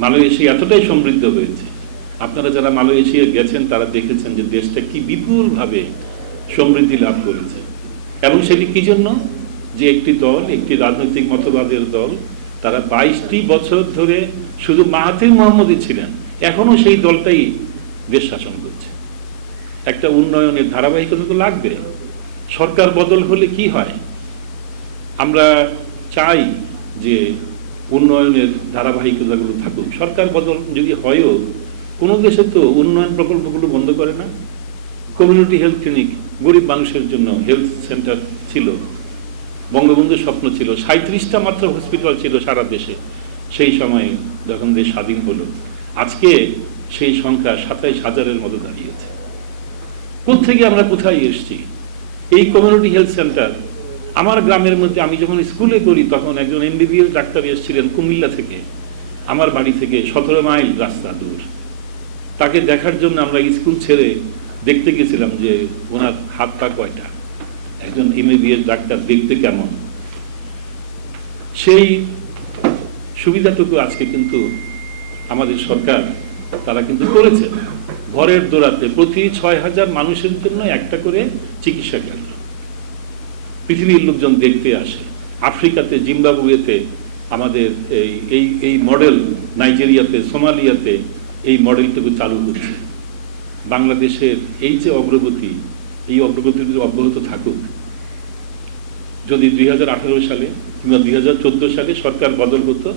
Malaysia এতটাই সমৃদ্ধ হয়েছে। আপনারা যারা মালয়েশিয়া গেছেন, তারা দেখেছেন যে দেশটা কি বিপুলভাবে সমৃদ্ধি লাভ করেছে। এবং সেটি কি জন্য? যে একটি দল, একটি রাজনৈতিক মতবাদের দল, তারা বাইশটি বছর ধরে শুধু মাহাতির মোহাম্মদই ছিলেন এখনও সেই দলটাই দেশ শাসন করছে। একটা উন্নয়নের ধারাবাহিকতা তো লাগবে। সরকার বদল হলে কি হয়? আমরা চাই যে উন্নয়নের ধারাবাহিকতাগুলো থাকুক। সরকার বদল যদি হয়ও, কোনো দেশে তো উন্নয়ন প্রকল্পগুলো বন্ধ করে না? কমিউনিটি হেলথ ক্লিনিক গরিব মানুষের জন্য হেলথ সেন্টার ছিল। বঙ্গবন্ধুর স্বপ্ন ছিল। সাঁত্রিশটা মাত্র হসপিটাল ছিল সারা দেশে। সেই সময়ে যখন দেশ স্বাধীন হলো, আজকে সেই সংখ্যা সাতাইশ হাজারের মতো দাঁড়িয়েছে। কোথেকে আমরা কোথায় এসেছি? এই কমিউনিটি হেলথ সেন্টার আমার গ্রামের মধ্যে আমি যখন স্কুলে করি তখন একজন এমবিবিএস ডাক্তার এসেছিলেন কুমিল্লা থেকে। আমার বাড়ি থেকে সতেরো মাইল রাস্তা দূর। তাকে দেখার জন্য আমরা স্কুল ছেড়ে দেখতে গেছিলাম যে ওনার হাত পা কয়টা। একজন এমবিবিএস ডাক্তার দেখতে কেমন। সেই সুবিধাটুকু আজকে কিন্তু আমাদের সরকার, তারা কিন্তু করেছে। ঘরের দৌড়াতে প্রতি ছয় হাজার মানুষের জন্য একটা করে চিকিৎসা কেন্দ্র পৃথিবীর লোকজন দেখতে আসে। আফ্রিকাতে, জিম্বাবুয়েতে আমাদের এই এই এই মডেল, নাইজেরিয়াতে, সোমালিয়াতে এই মডেলটুকু চালু হচ্ছে। বাংলাদেশের এই যে অগ্রগতি, এই অগ্রগতি যদি অব্যাহত থাকুক, যদি দুই হাজার আঠেরো সালে কিংবা দুই হাজার চোদ্দ সালে সরকার বদল হতো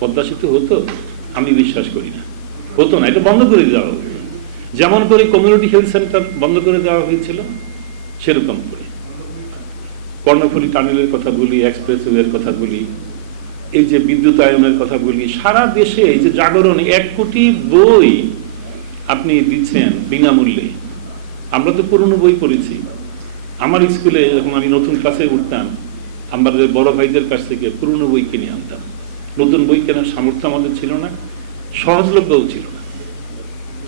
পদ্মা সেতু হতো, আমি বিশ্বাস করি না। হতো না, এটা বন্ধ করে দেওয়া হতো। যেমন করে কমিউনিটি হেলথ সেন্টার বন্ধ করে দেওয়া হয়েছিল, সেরকম করে। কর্ণফুলী টানেলের কথা বলি, এক্সপ্রেসওয়ের কথা বলি, এই যে বিদ্যুতায়নের কথা বলি, সারা দেশে এই যে জাগরণ, এক কোটি বই আপনি দিচ্ছেন বিনামূল্যে। আমরা তো পুরনো বই পড়েছি। আমার স্কুলে যখন আমি নতুন ক্লাসে উঠতাম আমাদের বড় ভাইদের কাছ থেকে পুরনো বই কিনে আনতাম। নতুন বই কেনার সামর্থ্য আমাদের ছিল না, সহজলভ্যও ছিল না।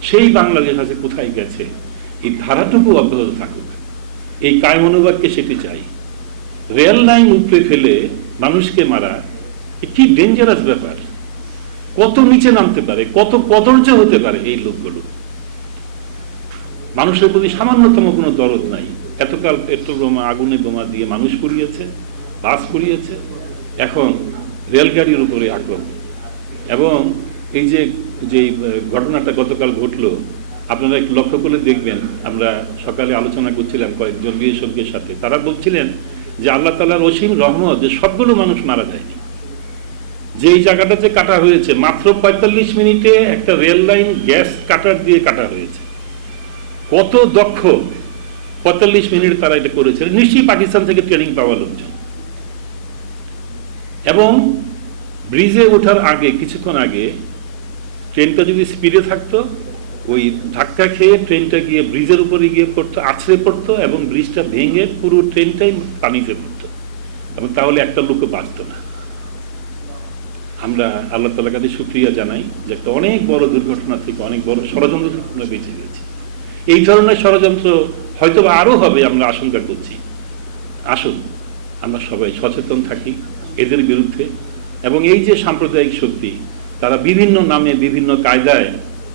সেই বাংলাদেশ আছে কোথায় গেছে? এই ধারাটুকু অব্যাহত থাকুক। এই কায় মনোভাবকে সেটি চাই। রেল লাইন উপরে ফেলে মানুষকে মারা কি ডেঞ্জারাস ব্যাপার? কত নিচে নামতে পারে, কত কদর্য হতে পারে এই লোকগুলো? মানুষের প্রতি সামান্যতম কোনো দরদ নাই। এতকাল পেট্রোল বোমা আগুনে বোমা দিয়ে মানুষ পুড়িয়েছে, বাস পুড়িয়েছে, এখন রেলগাড়ির উপরে আক্রমণ। এবং এই যে যে ঘটনাটা গতকাল ঘটলো, আপনারা একটু লক্ষ্য করে দেখবেন, আমরা সকালে আলোচনা করছিলাম কয়েকজন বিশেষজ্ঞের সাথে। তারা বলছিলেন যে আল্লাহ তালার অসীম রহমত, যে সবগুলো মানুষ মারা যায়নি যে এই জায়গাটাতে কাটা হয়েছে, মাত্র পঁয়তাল্লিশ মিনিটে একটা রেল লাইন গ্যাস কাটার দিয়ে কাটা হয়েছে। কত দক্ষ পঁয়তাল্লিশ মিনিট তারা এটা করেছে। নিশ্চয়ই পাকিস্তান থেকে ট্রেনিং পাওয়া লোকজন। এবং ব্রিজে ওঠার আগে, কিছুক্ষণ আগে, ট্রেনটা যদি স্পিডে থাকতো ওই ধাক্কা খেয়ে ট্রেনটা গিয়ে ব্রিজের উপরে গিয়ে পড়তো, আছড়ে পড়তো এবং ব্রিজটা ভেঙে পুরো ট্রেনটাই পানিতে পড়তো। এবং তাহলে একটা লোকও বাঁচত না। আমরা আল্লাহ তালার কাছে সুক্রিয়া জানাই যে একটা অনেক বড় দুর্ঘটনা থেকে অনেক বড় ষড়যন্ত্র থেকে আমরা বেঁচে গেছি। এই ধরনের ষড়যন্ত্র হয়তো বা আরও হবে, আমরা আশঙ্কা করছি। আসুন, আমরা সবাই সচেতন থাকি এদের বিরুদ্ধে। এবং এই যে সাম্প্রদায়িক শক্তি, তারা বিভিন্ন নামে বিভিন্ন কায়দায়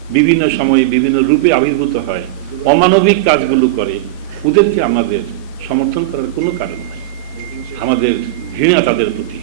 বিভিন্ন সময়ে বিভিন্ন রূপে আবির্ভূত হয়, অমানবিক কাজগুলো করে, ওদেরকে আমাদের সমর্থন করার কোনো কারণ নাই। আমাদের ঘৃণা তাদের প্রতি।